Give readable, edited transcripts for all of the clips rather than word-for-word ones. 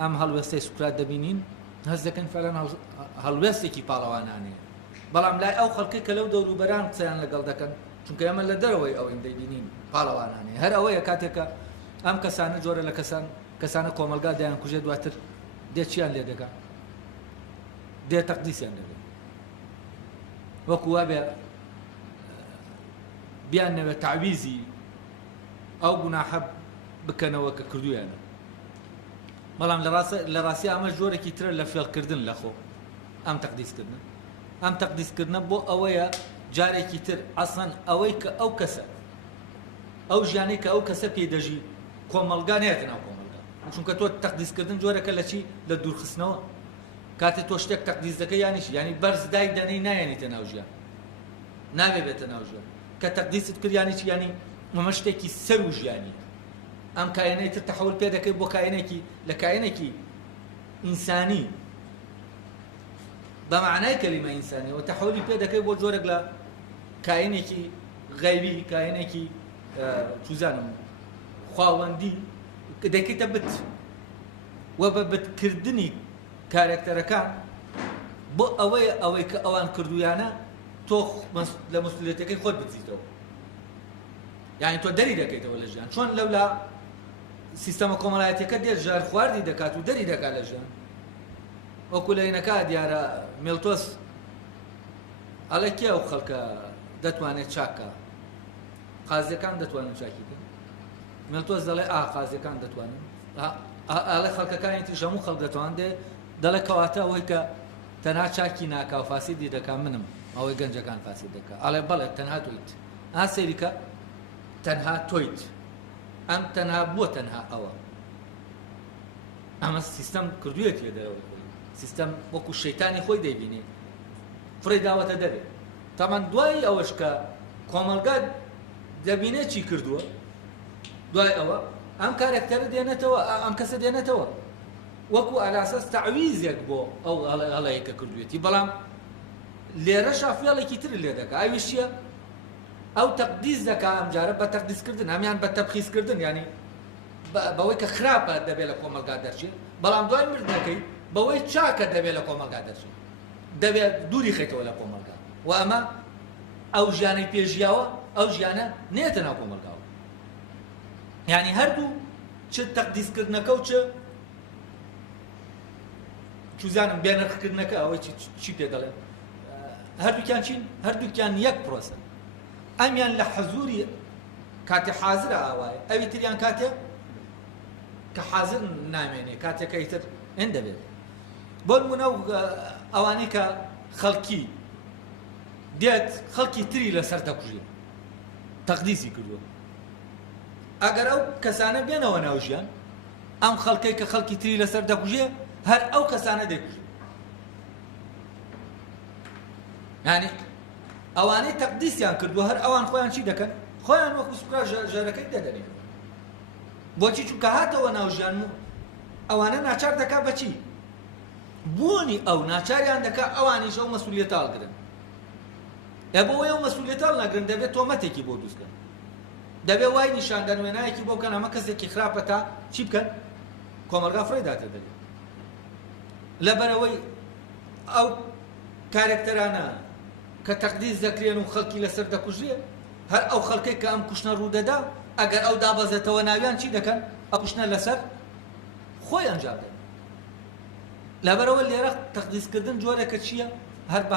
ئەم هەڵوێستەی سوکرات دەبینین هەست دەکەن فعلەن هەڵوێستێکی پاڵەوانانەیە بەڵام لای ئەو خەڵکی کە لەو دەوروبەران قسەیان لەگەڵ دەکەن چونکە ئێمە لە دەرەوەی ئەوەی دەبینین پاڵەوانانەیە هەر ئەوەیە کاتێکە ئەم کەسانە جۆرە لە کەسانە کۆمەلگا دەیان کوژێ دواتر دێ چیان لێ دەکات دێ تەقدیسیان دەبێت وەکو وابێ بیانەوێت تعویزی ئەو گوناحە بکەنەوە کە کردویانە بەڵام لە ڕاستی ئەمە جۆرێکی ترە لە فێڵکردن لەخۆ ئەم تەقدیسکردنە بۆ ئەوەیە جارێکی تر ئەسڵەن ئەوەی کە ئەو کەسە ئەو ژیانەی کە ئەو کەسە پێدەژی کۆمەڵگا نێتە ناو کۆمەلگا چونکە تۆ تەقدیسکردن جۆرەکە لە چی لە دوورخستنەوە کاتێ تۆ شتێک تەقدیس دەکەی یانیش ینی بەرز دای دەنەی نایەنیتە ناو ژیان نابێ بێتە ناو ژیان کە تەقدیست کرد یانی چی ینی ئەمە شتێکی سەر و ژیانی ئەم کایەنەی تر تەحول پێ دەکەی بۆ کایەنێکی لە کایەنێکی ئینسانی بە معنای کەلیمە ئینسانی و تەحولی پێ دەکەی بۆ جۆرێک لە کایەنێکی غەیبی کایەنێکی چوزانم خواوەندی دەکەیتە بت و بە بتکردنی کارێکتەرەکان بۆ ئەوەی کە ئەوان کردویانە تۆ لە مەسئولیەتەکەی خۆت بچیتەوە یعنی تۆ دەری دەکەیتەوە لە ژیان چۆن لەولا سیستەمە کۆمەڵایەتیەکە دێت ژار خواردی دەکات و دەری دەکات لە ژیان وەکو لە عینەکە دیارە مێلتۆس ئەڵێ کێ ئەو خەڵکە دەتوانێت چاکە قازیەکان دەتوانن چاکی بکەن مێلتۆس دەڵێ قازیەکان دەتوانن ئەڵێ خەڵکەکانی تریش هەموو خەڵک دەتوان دەڵێ کەواتە ئەوەی کە تەنها چاکی ناکا و فاسیدی دەکا منم ئەوەی گەنجەکان فاسید دەکا ئەڵێ بەڵێ تەنها تۆیت سەیریکە تەنها تۆیت ئەم تەنها بووە تەنها ئەوە ئەمە سیستەم کردوویەتی لە دەرەوەی سیستەم وەکو شەیتانی خۆی دەیبینێ فڕێ داوەتە دەبێت تامان دوای ئەوەش کە کۆمەلگا دەبینێت چی کردووە دوای ئەوە ئەم کارێکتەرە دێنێتەوە ئەم کەسە دێنێتەوە وەکو ئالاساس تعویزێک بۆ ئەو هەڵەیە کە کردوێتی بەڵام لێرەشا فێڵێکی تر لێ دەکا ئەویش چییە ئەو تەقدیس دەکا ئەم جارە بە تەقدیسکردن هەمیان بە تەبخیزکردن ینی بەوەی کە خراپە دەبێت لە کۆمەلگا دەرچێت بەڵام دوای مردنەکەی بەوەی چاکە دەبێت لە کۆمەلگا دەرچێت دەبێت دووری خەیتەوە لە کۆمەلگا و ئەمە ئەو ژیانەی پێژیاوە ئەو ژیانە نێتە ناو کۆمەلگاوە یعنی هەردوو چ تەقدیسکردنەکە و چوزانم بێنرخکردنەکە ئەوەی چی پێ دەڵێن هەردووکیان چین هەردووکیان یەک پرۆسە ئەمیان لە حەزوری کاتێ حازرە ئاوایە ئەوی تریان کاتێ کە حازر نامێنێ کاتێکە ئیتر ئێن دەبێت بۆ نمونە ئەوانەی کە خەڵکی دێت خەڵکی تری لەسەر دەکوژێ تەقدیسی کردووە ئەگەر ئەو کەسانە بێنەوە ناو ژیان ئەم خەڵکەی کە خەڵکی تری لەسەر دەکوژێ هەر ئەو کەسانە دەکوژێ یعنی ئەوانەی تەقدیسیان کردووە هەر ئەوان خۆیان چی دەکەن خۆیان وەکو سوکرا ژەرەکەی دەدەنێن بۆچی چونکە هاتەوە ناو ژیان ئەوانە ناچار دەکا بەچی بوونی ئەو ناچاریان دەکا ئەوانیش ئەو مەسئولیەتە هەڵگرن بۆ ئەو مەسئولیەتە هەڵنەگرن دەبێت تۆمەتێکی بۆ دروستکەن دەبێت وای نیشاندان وێنایەکی بۆ بکەن ئەمە کەسێکی خراپە تا چی بکەن کۆمەلگا فڕێداتە دەبێت لەبەرەوەی ئەو کارێکتەرانە کە تەقدیس دەکرێن و خەڵکی لەسەر دەکوژێ هەر ئەو خەڵکەی کە ئەم کوشتنە ڕوودەدا ئەگەر ئەو دابەزێتەوە ناویان چی دەکەن ئەو کوشتنە لەسەر خۆی ئەنجام دەن لەبەرەوە لێرە تەقدیسکردن جۆرێکە چییە هەر بە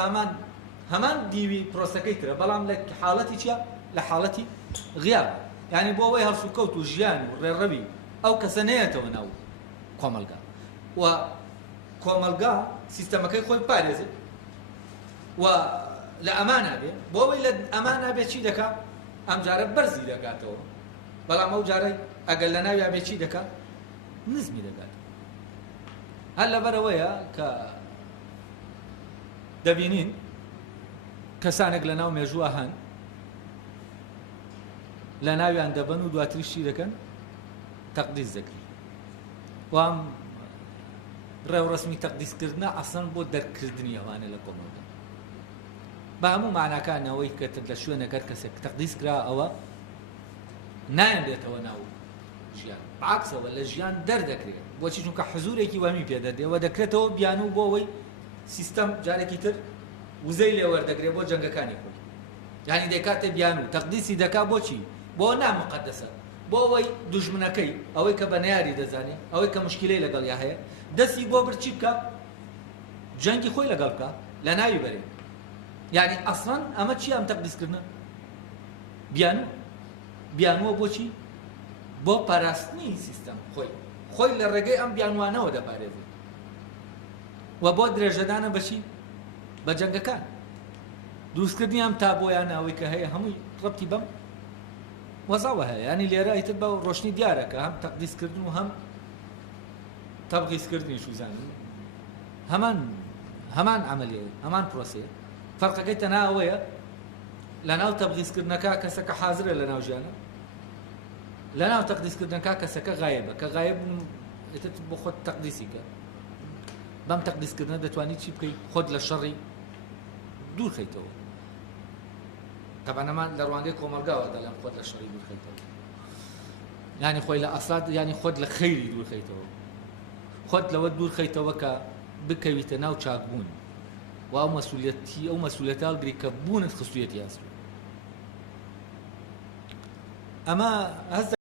هەمان دیوی پرۆسەکەی ترە بەڵام لە حاڵەتی چییە لە حاڵەتی غیاب یعنی بۆ ئەوەی هەڵسوکەوت و ژیان و ڕێڕەوی ئەو کەسە نەیەتەوە ناو کۆمەلگا و کۆمەلگا سیستەمەکەی خۆی پارێزێت و لە ئەمانە بێ بۆ ئەوەی لە ئەمانە بێ چی دەکا ئەم جارە بەرزی دەکاتەوە بەڵام ئەو جارە ئەگەر لە ناویا بێ چی دەکا نزمی دەکات هەر لەبەرەوەیە کە دەبینین کەسانێک لە ناو مێژووە هەن لە ناویان دەبن و دواتریش چی دەکەن تەقدیس دەکرێت وام ڕێوڕسمی تەقدیسکردنە ئەسڵەن بۆ دەرکردنی ئەوانە لە کۆمەلگا بە هەموو معناکانەوەی کە لە شوێنەکەت کەسێک تەقدیس کرا ئەوە نایەن بێتەوە ناو ژیان عکسەوە لە ژیان دەردەکرێت بۆچی چونکە حزورێکی وەمی پێدەدێەوە دەکرێتەوە بیان و بۆ ئەوەی سیستەم جارێکی تر وزەی لێ وەردەگرێت بۆ جەنگەکانی خۆی یعنی دەکاتێ بیان و تەقدیسی دەکا بۆچی بۆ نامقەدەسە بۆ ئەوەی دوژمنەکەی ئەوەی کە بە نەیاری دەزانێت ئەوەی کە مشکلەی لەگەڵ یا هەیە دەستی بۆ برچی بکە جەنگی خۆی لەگەڵ بکە لە ناوی بەرێ یعنی ئەسڵەن ئەمە چی ئەم تەقدیسکردنە بیانووە بۆچی بۆ پاراستنی سیستەم خۆی لە ڕێگەی ئەم بیانوانەوە دەپارێزێت و بۆ درێژەدانە بەچی بە جەنگەکان دروستکردنی ئەم تابۆیان ناوەی کە هەیە هەمووی ڕەبتی بەم وەزاوە هەیە ینی لێرە ئیتر بە ڕۆشنی دیارە کە هەم تەقدیسکردن و هەم تەبغیزکردنی شوزانی هەمان عملیەیە هەمان پرۆسەیە فەرقەکەی تەنها ئەوەیە لە ناو تەبغیزکردنەکە کەسەکە حازرە لە ناو ژیانە لە ناو تەقدیسکردنەکە کەسەکە غایبە کە غایب بۆ خۆت تەقدیسی کە بەم تەقدیسکردنە دەتوانیت چی بکەیت خۆت لە شەڕی دوور خەیتەوە تەبانەمان لە ڕوانگەی کۆمەلگاوە دەڵێن خۆت لە شەڕی دوور خەیتەوە یعنی خۆی لە ئەساد یعنی خۆت لە خەیری دوور خەیتەوە خۆت لەوە دوور خەیتەوە کە بکەویتە ناو چاکبوون و ئەو مەسوولەتە هەڵگری کە بوونت خستوویەتی هەستووە ئەمە هەست